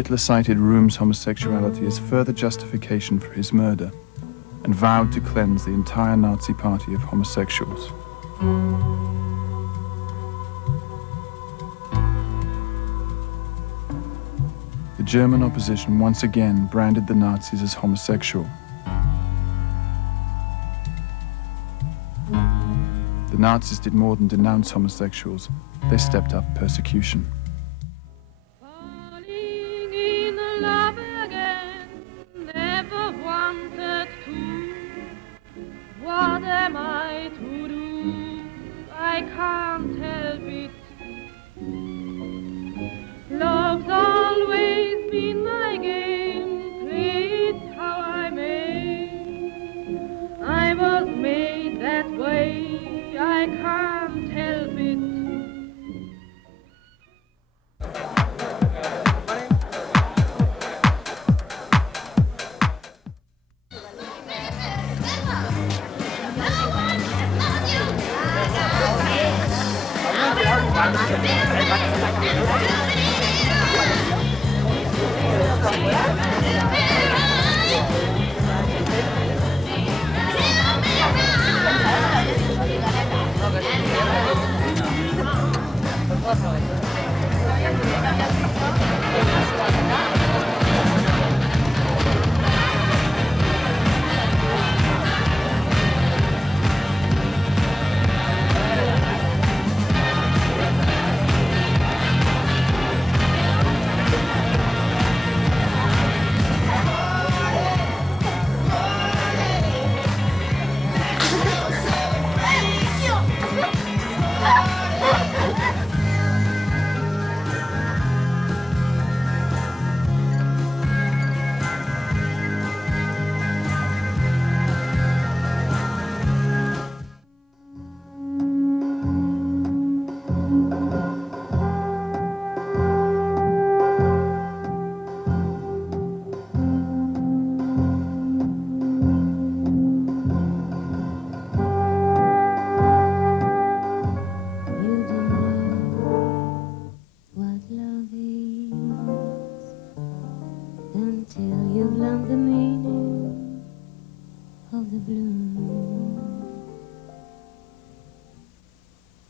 Hitler cited Röhm's homosexuality as further justification for his murder and vowed to cleanse the entire Nazi party of homosexuals. The German opposition once again branded the Nazis as homosexual. The Nazis did more than denounce homosexuals, they stepped up persecution. Falling in love again, never wanted to. What am I to do? I can't help it. Love's always been my game, play it how I may. I was made that way, I can't help it.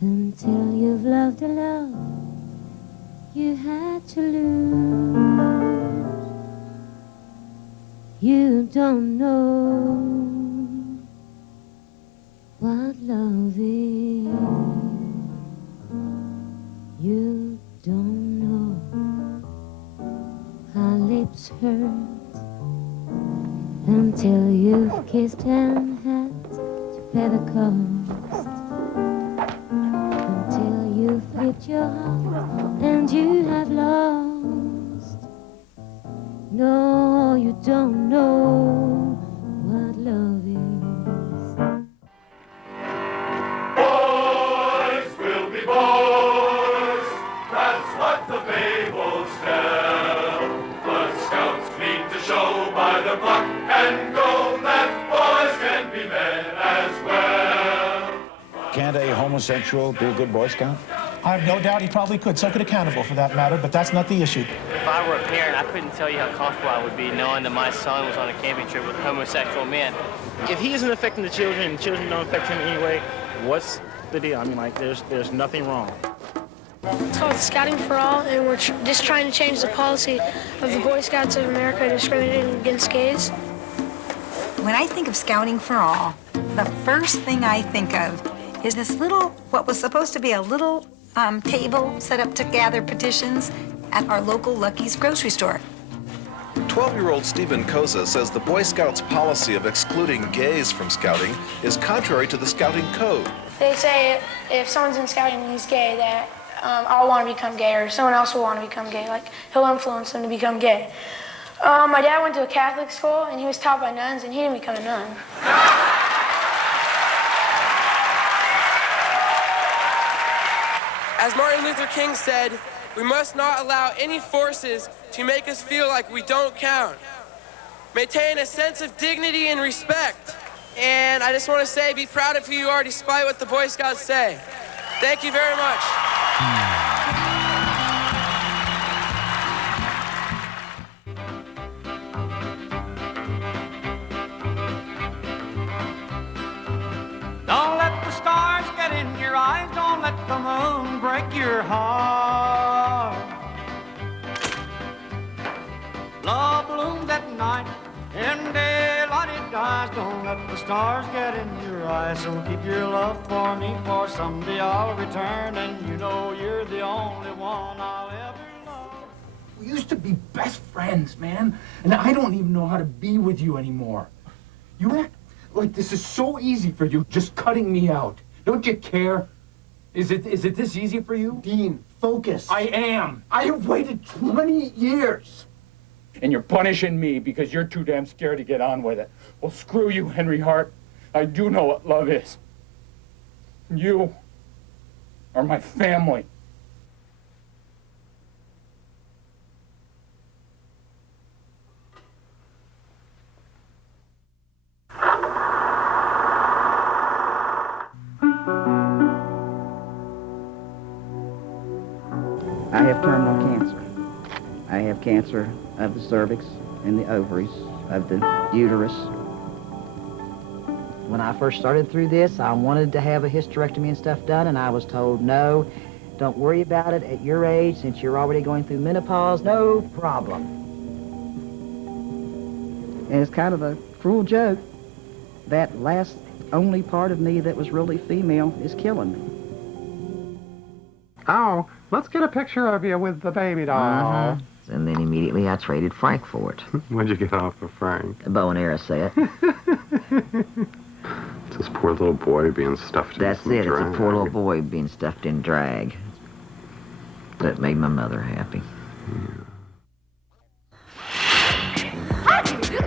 Until you've loved a love you had to lose. You don't know what love is. You don't know how lips hurt until you've kissed and had to pay the cost. You've flipped your heart and you have lost. No, you don't know what love is. Boys will be boys, that's what the fables tell. The scouts need to show by their pluck and go that boys can be men as well. Can't a homosexual be a good Boy Scout? I have no doubt he probably could, so could a cannibal for that matter, but that's not the issue. If I were a parent, I couldn't tell you how comfortable I would be knowing that my son was on a camping trip with a homosexual man. If he isn't affecting the children and the children don't affect him anyway, what's the deal? I mean, like, there's nothing wrong. It's called Scouting for All, and we're just trying to change the policy of the Boy Scouts of America discriminating against gays. When I think of Scouting for All, the first thing I think of is this little, what was supposed to be a little table set up to gather petitions at our local Lucky's grocery store. 12-year-old Stephen Koza says the Boy Scouts' policy of excluding gays from scouting is contrary to the scouting code. They say if someone's in scouting and he's gay, that I'll want to become gay, or someone else will want to become gay. Like, he'll influence them to become gay. My dad went to a Catholic school, and he was taught by nuns, and he didn't become a nun. As Martin Luther King said, we must not allow any forces to make us feel like we don't count. Maintain a sense of dignity and respect. And I just want to say, be proud of who you are despite what the Boy Scouts say. Thank you very much. let the moon break your heart. Love blooms at night, in daylight it dies. Don't let the stars get in your eyes. So keep your love for me, for someday I'll return, and you know you're the only one I'll ever love. We used to be best friends, man, and I don't even know how to be with you anymore. You act like this is so easy for you, just cutting me out. Don't you care? Is it this easy for you? Dean, focus. I am. I have waited 20 years. And you're punishing me because you're too damn scared to get on with it. Well, screw you, Henry Hart. I do know what love is. You are my family. I have terminal cancer. I have cancer of the cervix and the ovaries, of the uterus. When I first started through this, I wanted to have a hysterectomy and stuff done, and I was told, no, don't worry about it at your age, since you're already going through menopause, no problem. And it's kind of a cruel joke. That last only part of me that was really female is killing me. Oh, let's get a picture of you with the baby doll. And then immediately I traded Frank for it. What'd you get off of Frank? A bow and arrow set. It's this poor little boy being stuffed in some That's it. drag. It's a poor little boy being stuffed in drag. That made my mother happy. How do you do?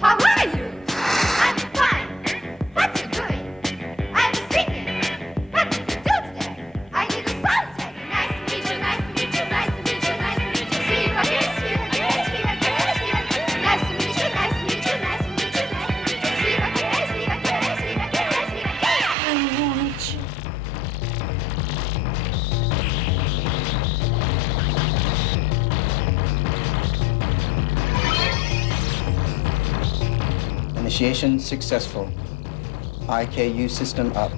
How are you? I'm fine. What you doing? I'm singing. What did you do today? I did a song today. Nice to meet you, nice to meet you, nice to meet you, nice to meet you. See you again, see you again, see you again, see you again. Nice to meet you, nice to meet you, nice to meet you, nice to meet you. See you again, see you again, see you again, see you again. I want you. Initiation successful. IKU system up.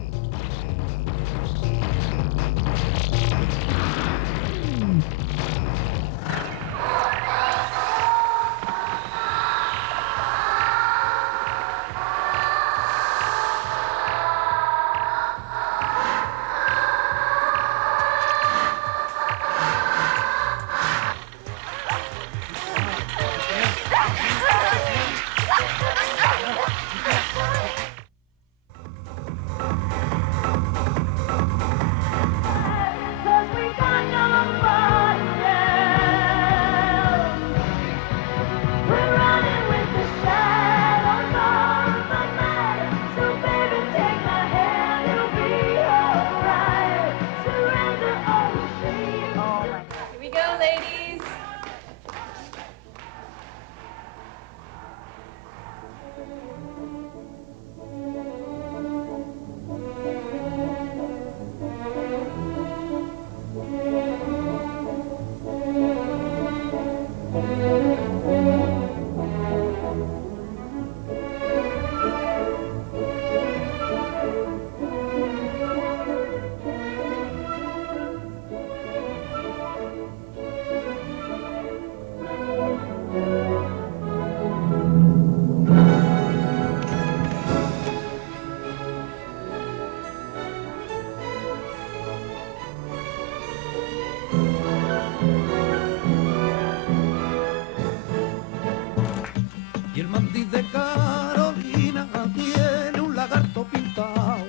Y el mandí de Carolina tiene un lagarto pintado.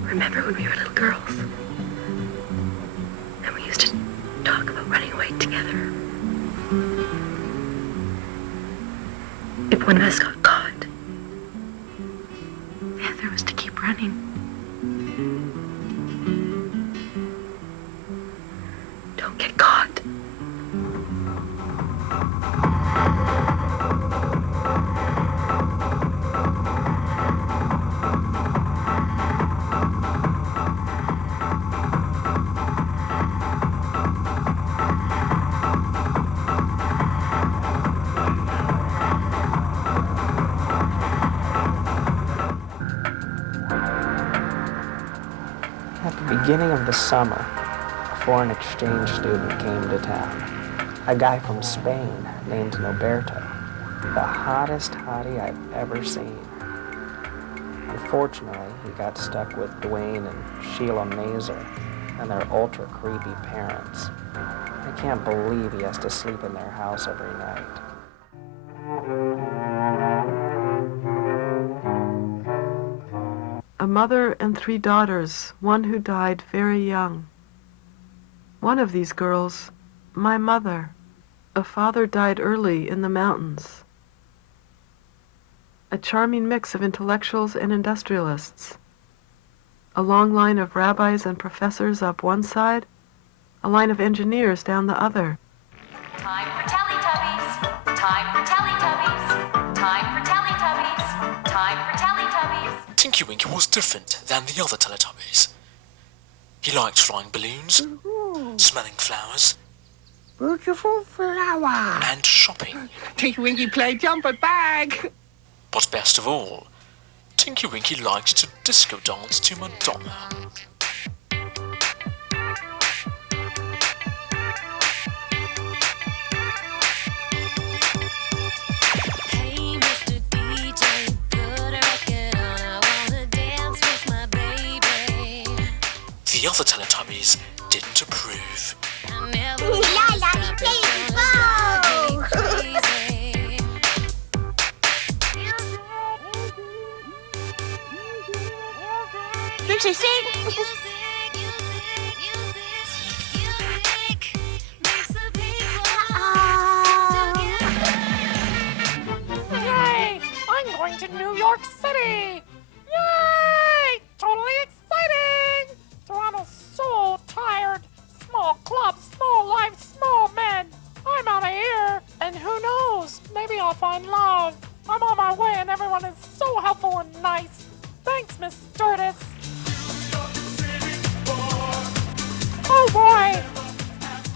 Remember when we were little girls? And we used to talk about running away together. If one of us got caught, the other was to keep running. Don't get caught. At the beginning of the summer, a foreign exchange student came to town. A guy from Spain named Noberto. The hottest hottie I've ever seen. Unfortunately, he got stuck with Dwayne and Sheila Mazer and their ultra creepy parents. I can't believe he has to sleep in their house every night. A mother and 3 daughters, one who died very young. One of these girls, my mother. A father died early in the mountains. A charming mix of intellectuals and industrialists. A long line of rabbis and professors up one side, a line of engineers down the other. Time for Teletubbies. Time for Teletubbies. Time for Teletubbies. Time for Teletubbies. Tinky Winky was different than the other Teletubbies. He liked flying balloons, smelling flowers, beautiful flower, and shopping. Tinky Winky play jumper bag. But best of all, Tinky Winky liked to disco dance to Madonna. Hey, Mr. DJ, put a record on. I wanna dance with my baby. The other Teletubbies didn't approve. Ooh la la, Did she sing? Yay! I'm going to New York City! Yay! Totally exciting! Toronto's so tired. Small clubs, small life, small men. I'm out of here. And who knows? Maybe I'll find love. I'm on my way and everyone is so helpful and nice. Thanks, Miss Stewardess. Oh boy!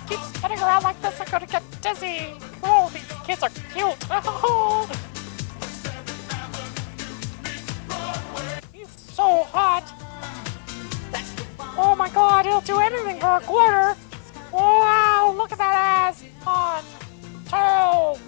Keep spinning around like this, I'm gonna get dizzy. Oh, these kids are cute. He's so hot. Oh my god, he'll do anything for a quarter. Wow, look at that ass. 1, 2.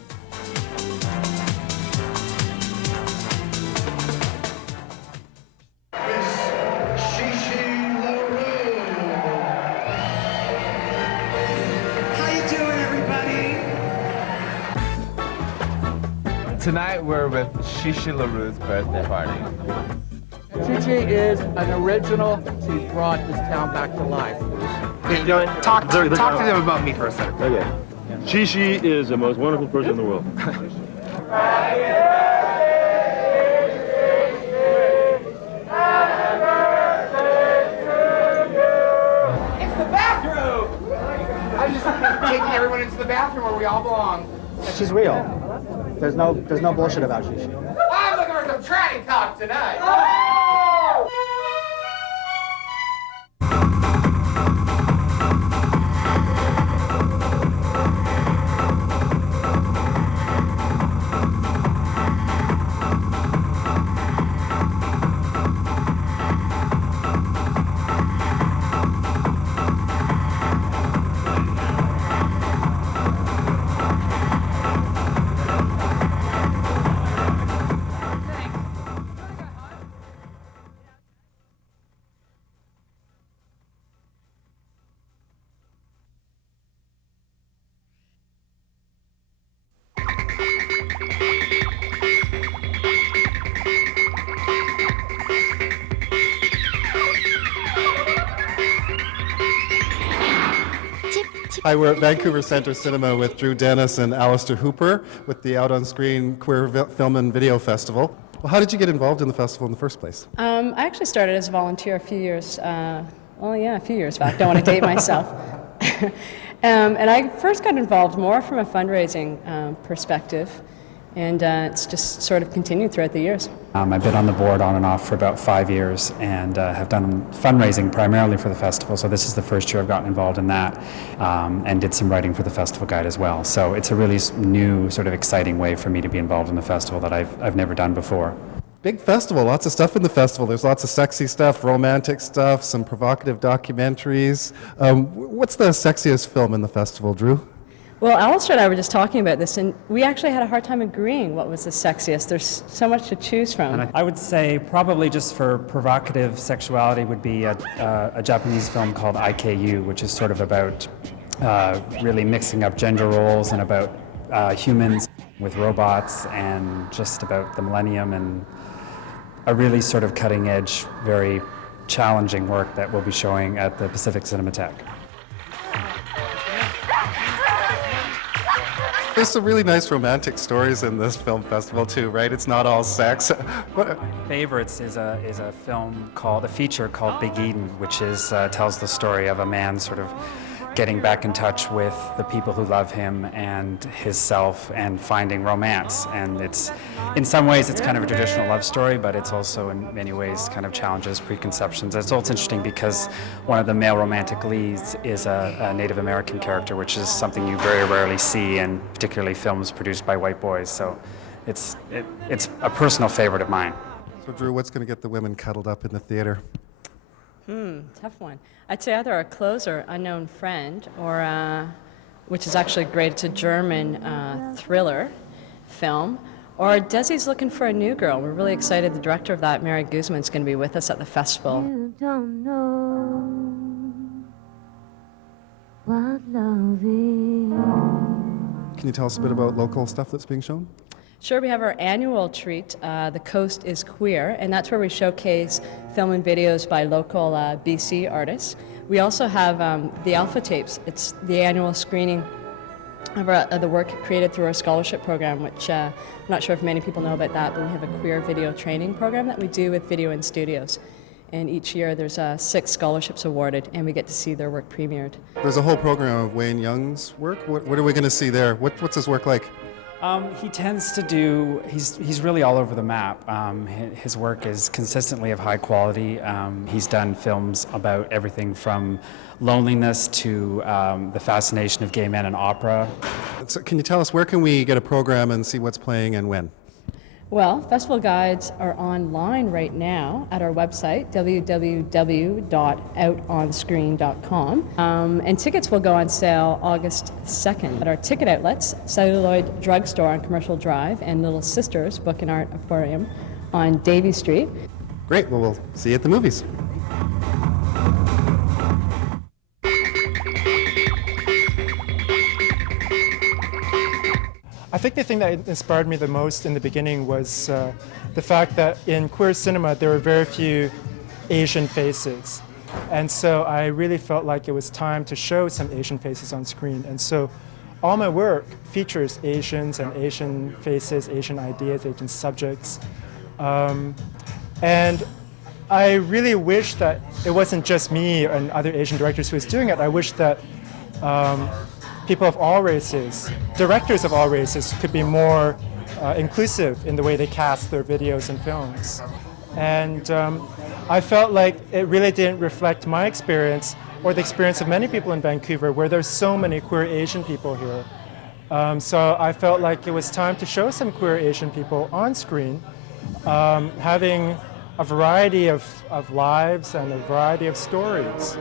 Tonight we're with Shishi LaRue's birthday party. Shishi is an original. She's brought this town back to life. Talk to them about me for a second. Okay. Shishi is the most wonderful person in the world. It's the bathroom! I'm just taking everyone into the bathroom where we all belong. She's real. There's no bullshit about Shishi. I'm looking for some tranny talk tonight. Hi, we're at Vancouver Centre Cinema with Drew Dennis and Alistair Hooper with the Out on Screen Queer Film and Video Festival. Well, how did you get involved in the festival in the first place? I actually started as a volunteer a few years back. Don't want to date myself. And I first got involved more from a fundraising perspective, and it's just sort of continued throughout the years. I've been on the board on and off for about 5 years and have done fundraising primarily for the festival, so this is the first year I've gotten involved in that, and did some writing for the festival guide as well. So it's a really new, sort of exciting way for me to be involved in the festival that I've never done before. Big festival, lots of stuff in the festival. There's lots of sexy stuff, romantic stuff, some provocative documentaries. What's the sexiest film in the festival, Drew? Well, Alistair and I were just talking about this, and we actually had a hard time agreeing what was the sexiest. There's so much to choose from. And I would say probably just for provocative sexuality would be a Japanese film called IKU, which is sort of about really mixing up gender roles and about humans with robots and just about the millennium, and a really sort of cutting edge, very challenging work that we'll be showing at the Pacific Cinematheque. There's some really nice romantic stories in this film festival too, right? It's not all sex. Favorites is a film called, a feature called Big Eden, which is tells the story of a man sort of getting back in touch with the people who love him and his self and finding romance. And it's, in some ways, it's kind of a traditional love story, but it's also in many ways kind of challenges preconceptions. And so it's interesting because one of the male romantic leads is a Native American character, which is something you very rarely see in particularly films produced by white boys. So it's a personal favorite of mine. So Drew, what's going to get the women cuddled up in the theater? Tough one. I'd say either a closer, Unknown Friend, or which is actually great. It's a German thriller film. Or Desi's Looking for a New Girl. We're really excited. The director of that, Mary Guzman, is going to be with us at the festival. You don't know what love is. Can you tell us a bit about local stuff that's being shown? Sure, we have our annual treat, The Coast is Queer, and that's where we showcase film and videos by local BC artists. We also have the Alpha Tapes. It's the annual screening of the work created through our scholarship program, which I'm not sure if many people know about that, but we have a queer video training program that we do with Video in Studios. And each year there's 6 scholarships awarded, and we get to see their work premiered. There's a whole program of Wayne Young's work. What are we going to see there? What's his work like? He tends to do, he's really all over the map. His work is consistently of high quality. He's done films about everything from loneliness to the fascination of gay men in opera. So can you tell us, where can we get a program and see what's playing and when? Well, festival guides are online right now at our website, www.outonscreen.com. And tickets will go on sale August 2nd at our ticket outlets, Celluloid Drugstore on Commercial Drive and Little Sisters Book and Art Aquarium on Davie Street. Great, well, we'll see you at the movies. I think the thing that inspired me the most in the beginning was the fact that in queer cinema there were very few Asian faces. And so I really felt like it was time to show some Asian faces on screen. And so all my work features Asians and Asian faces, Asian ideas, Asian subjects. And I really wish that it wasn't just me and other Asian directors who was doing it. I wish that people of all races, directors of all races, could be more inclusive in the way they cast their videos and films. And I felt like it really didn't reflect my experience or the experience of many people in Vancouver, where there's so many queer Asian people here. So I felt like it was time to show some queer Asian people on screen, having a variety of lives and a variety of stories.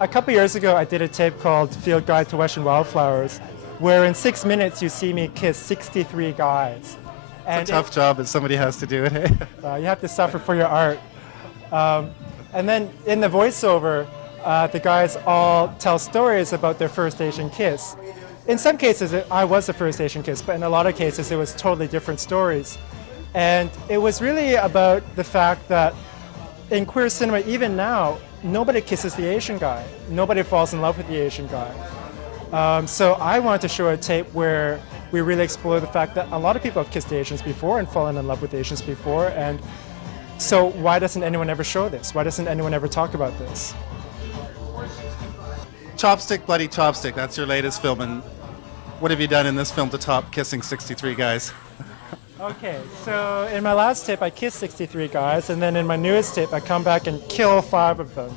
A couple years ago, I did a tape called Field Guide to Western Wildflowers, where in 6 minutes you see me kiss 63 guys. It's a tough job, but somebody has to do it, hey? You have to suffer for your art. And then in the voiceover, the guys all tell stories about their first Asian kiss. In some cases, I was the first Asian kiss, but in a lot of cases, it was totally different stories. And it was really about the fact that in queer cinema, even now, nobody kisses the Asian guy. Nobody falls in love with the Asian guy. So I wanted to show a tape where we really explore the fact that a lot of people have kissed Asians before and fallen in love with Asians before. And so why doesn't anyone ever show this? Why doesn't anyone ever talk about this? Chopstick, Bloody Chopstick, that's your latest film. And what have you done in this film to top kissing 63 guys? Okay, so in my last tape, I kissed 63 guys, and then in my newest tape, I come back and kill 5 of them.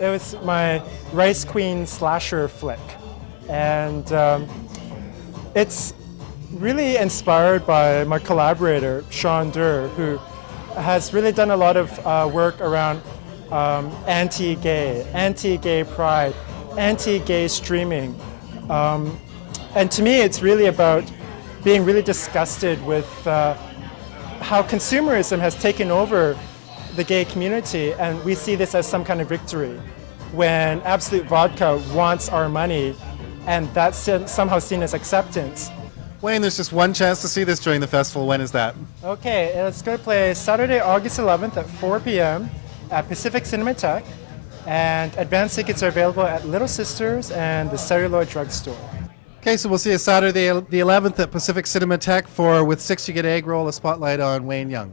It was my Rice Queen slasher flick. And it's really inspired by my collaborator, Sean Durr, who has really done a lot of work around anti-gay pride, anti-gay streaming. And to me, it's really about being really disgusted with how consumerism has taken over the gay community, and we see this as some kind of victory when Absolute Vodka wants our money, and that's somehow seen as acceptance. Wayne, there's just one chance to see this during the festival. When is that? Okay, it's going to play Saturday, August 11th at 4 p.m. at Pacific Cinematheque, and advance tickets are available at Little Sisters and the Celluloid Drugstore. Okay, so we'll see you Saturday the 11th at Pacific Cinematheque for With Six You Get Egg Roll, a spotlight on Wayne Young.